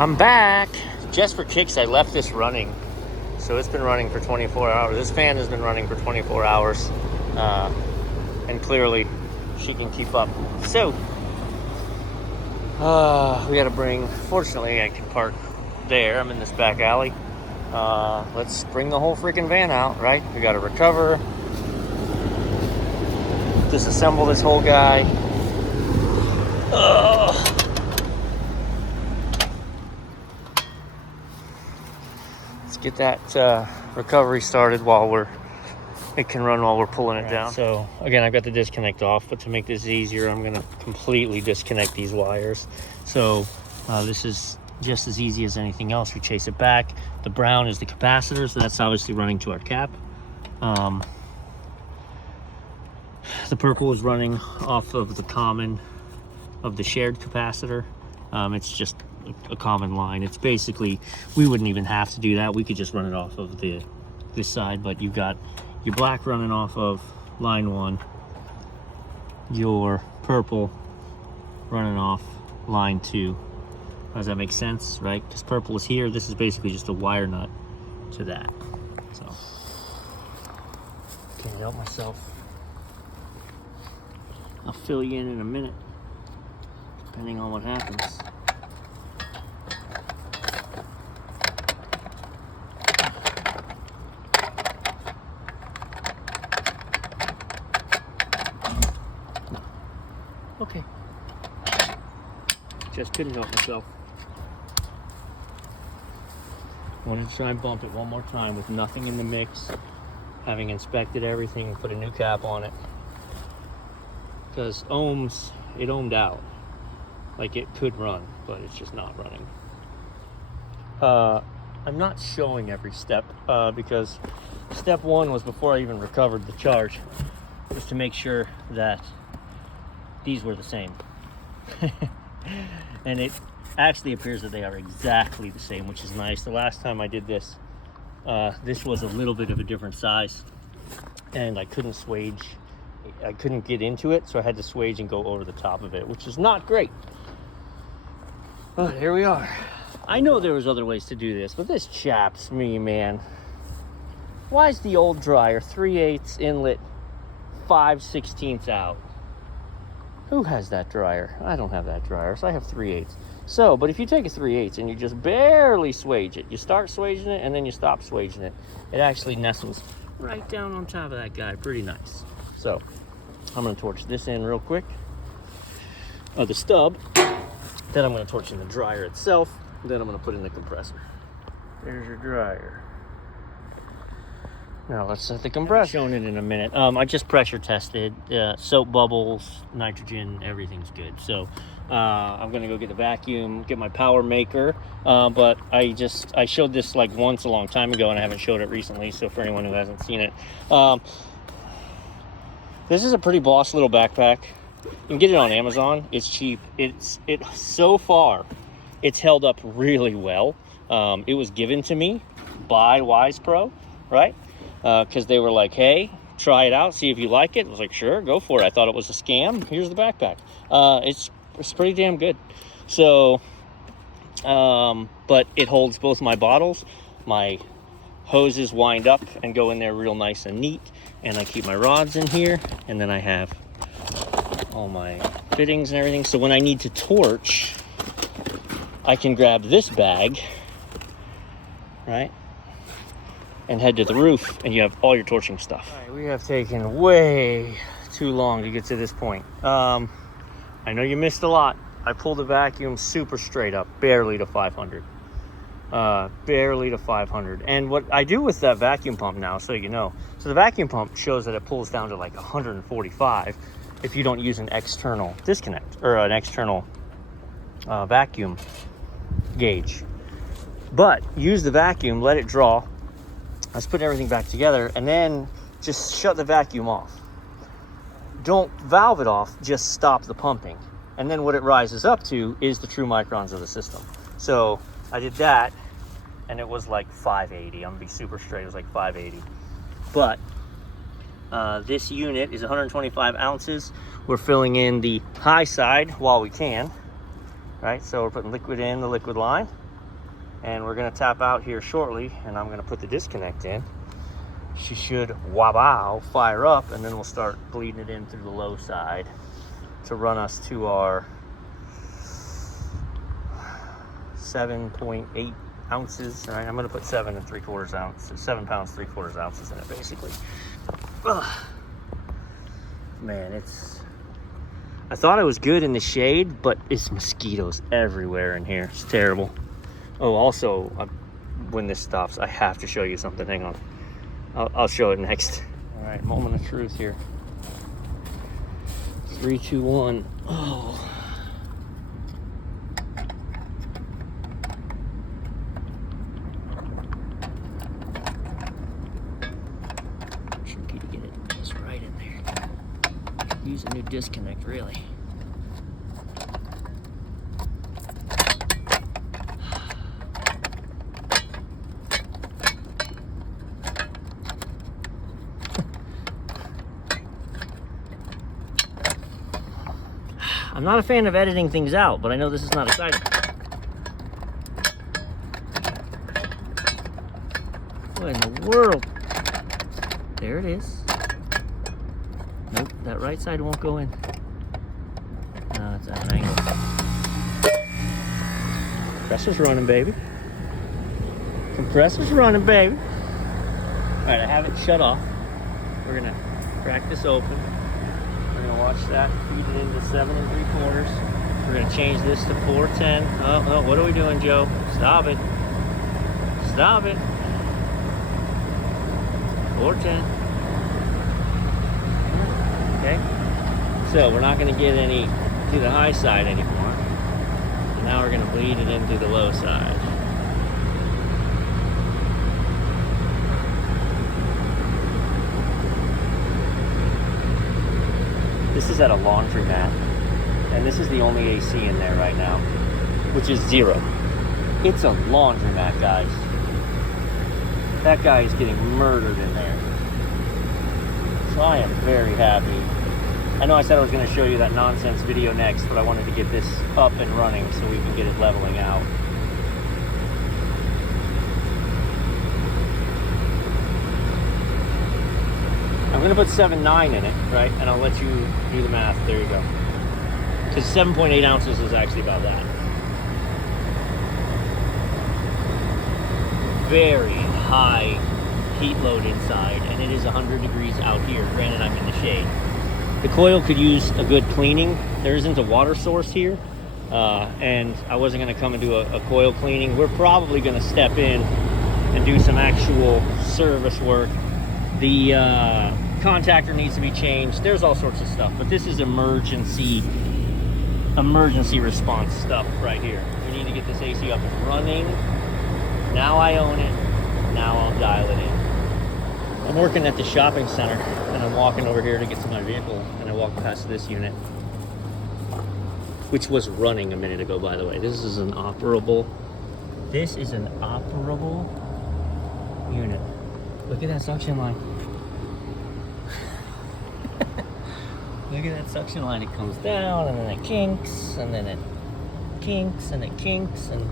I'm back. Just for kicks, I left this running. So it's been running for 24 hours. This fan has been running for 24 hours. And clearly, she can keep up. So, we gotta bring, fortunately, I can park there. I'm in this back alley. Let's bring the whole freaking van out, right? We gotta recover. Disassemble this whole guy. Let's get that recovery started while it can run while we're pulling it down. So again, I've got the disconnect off, but to make this easier, I'm gonna completely disconnect these wires. So this is just as easy as anything else. We chase it back. The brown is the capacitor, so that's obviously running to our cap. The purple is running off of the shared capacitor. It's just a common line. It's basically, we wouldn't even have to do that. We could just run it off of this side, but you've got your black running off of line 1, your purple running off line 2. Does that make sense, right? Because purple is here. This is basically just a wire nut to that. So, can't help myself. I'll fill you in a minute, depending on what happens. Okay. Just couldn't help myself. Wanted to try and bump it one more time with nothing in the mix, having inspected everything and put a new cap on it. Because it ohmed out. Like it could run, but it's just not running. I'm not showing every step because step 1 was before I even recovered the charge, was to make sure that these were the same. And it actually appears that they are exactly the same, which is nice. The last time I did this, this was a little bit of a different size, and I couldn't swage. I couldn't get into it, so I had to swage and go over the top of it, which is not great. But here we are. I know there was other ways to do this, but this chaps me, man. Why is the old dryer 3/8 inlet, 5/16 out? Who has that dryer? I don't have that dryer, so I have 3/8. So, but if you take a 3/8 and you just barely swage it, you start swaging it and then you stop swaging it, it actually nestles right down on top of that guy. Pretty nice. So, I'm gonna torch this in real quick. The stub. Then I'm gonna torch in the dryer itself. Then I'm gonna put in the compressor. There's your dryer. Now let's set the compressor. I've shown it in a minute. I just pressure tested. Soap bubbles, nitrogen, everything's good. So I'm gonna go get the vacuum, get my power maker. But I showed this like once a long time ago, and I haven't showed it recently. So for anyone who hasn't seen it, this is a pretty boss little backpack. You can get it on Amazon. It's cheap. So far, it's held up really well. It was given to me by Wise Pro, right? Because they were like, hey, try it out, see if you like it. I was like, sure, go for it. I thought it was a scam. Here's the backpack. It's pretty damn good. So, but it holds both my bottles. My hoses wind up and go in there real nice and neat. And I keep my rods in here. And then I have all my fittings and everything. So when I need to torch, I can grab this bag, right? And head to the roof, and you have all your torching stuff. All right, we have taken way too long to get to this point. I know you missed a lot. I pulled the vacuum super straight up, barely to 500. Barely to 500. And what I do with that vacuum pump now, so you know, so the vacuum pump shows that it pulls down to like 145 if you don't use an external disconnect or an external vacuum gauge. But use the vacuum, let it draw. Let's put everything back together, and then just shut the vacuum off. Don't valve it off, just stop the pumping. And then what it rises up to is the true microns of the system. So I did that, and it was like 580. I'm gonna be super straight, it was like 580. But this unit is 125 ounces. We're filling in the high side while we can, right? So we're putting liquid in the liquid line. and we're gonna tap out here shortly, and I'm gonna put the disconnect in. She should wow fire up, and then we'll start bleeding it in through the low side to run us to our 7.8 ounces. All right, I'm gonna put 7 3/4 ounces, 7 pounds 3/4 ounces in it, basically. Ugh. Man, I thought it was good in the shade, but it's mosquitoes everywhere in here. It's terrible. Oh, also, when this stops, I have to show you something. Hang on. I'll show it next. All right, moment of truth here. 3, 2, 1. Oh. Tricky to get it just right in there. Use a new disconnect, really. I'm not a fan of editing things out, but I know this is not exciting. What in the world? There it is. Nope, that right side won't go in. No, it's at an angle. Compressor's running, baby. Compressor's running, baby. All right, I have it shut off. We're gonna crack this open. We're gonna watch that, feed it into 7 3/4. We're gonna change this to 410. Oh, what are we doing, Joe? Stop it. Stop it. 410. Okay. So we're not gonna get any to the high side anymore. And now we're gonna bleed it into the low side. This is at a laundromat, and this is the only AC in there right now, which is 0. It's a laundromat, guys. That guy is getting murdered in there. So I am very happy. I know I said I was going to show you that nonsense video next, but I wanted to get this up and running so we can get it leveling out. I'm gonna put 7.9 in it, right? And I'll let you do the math. There you go. Because 7.8 ounces is actually about that. Very high heat load inside, and it is 100 degrees out here. Granted, I'm in the shade. The coil could use a good cleaning. There isn't a water source here, and I wasn't gonna come and do a coil cleaning. We're probably gonna step in and do some actual service work. The contactor needs to be changed. There's all sorts of stuff, but this is emergency response stuff right here. We need to get this AC up and running. Now I own it. Now I'll dial it in. I'm working at the shopping center, and I'm walking over here to get to my vehicle, and I walk past this unit, which was running a minute ago, by the way. This is an operable unit. Look at that suction line. Look at that suction line. It comes down, and then it kinks, and then it kinks, and it kinks, and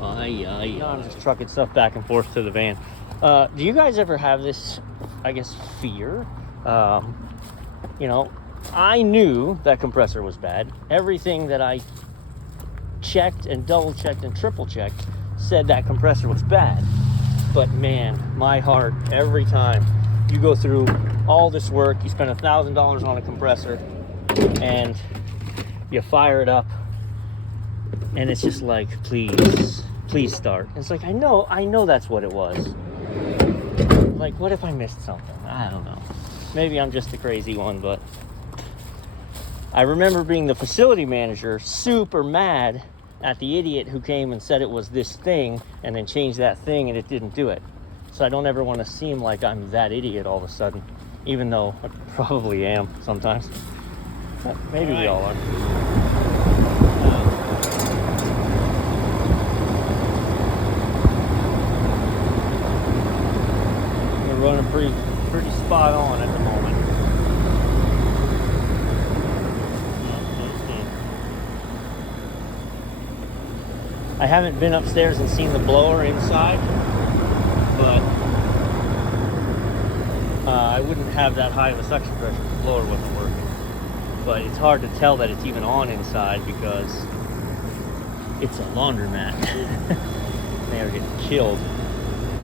I'm just trucking stuff back and forth to the van. Do you guys ever have this, I guess, fear? You know, I knew that compressor was bad. Everything that I checked and double checked and triple checked said that compressor was bad. But man, my heart, every time you go through all this work, you spend $1,000 on a compressor and you fire it up, and it's just like, please start. It's like, I know that's what it was. Like, what if I missed something? I don't know. Maybe I'm just a crazy one, but I remember being the facility manager, super mad at the idiot who came and said it was this thing and then changed that thing and it didn't do it. So I don't ever want to seem like I'm that idiot all of a sudden, even though I probably am sometimes. But maybe we all are. We're running pretty spot on at the moment. I haven't been upstairs and seen the blower inside, but I wouldn't have that high of a suction pressure if the blower wasn't working. But it's hard to tell that it's even on inside because it's a laundromat. They are getting killed.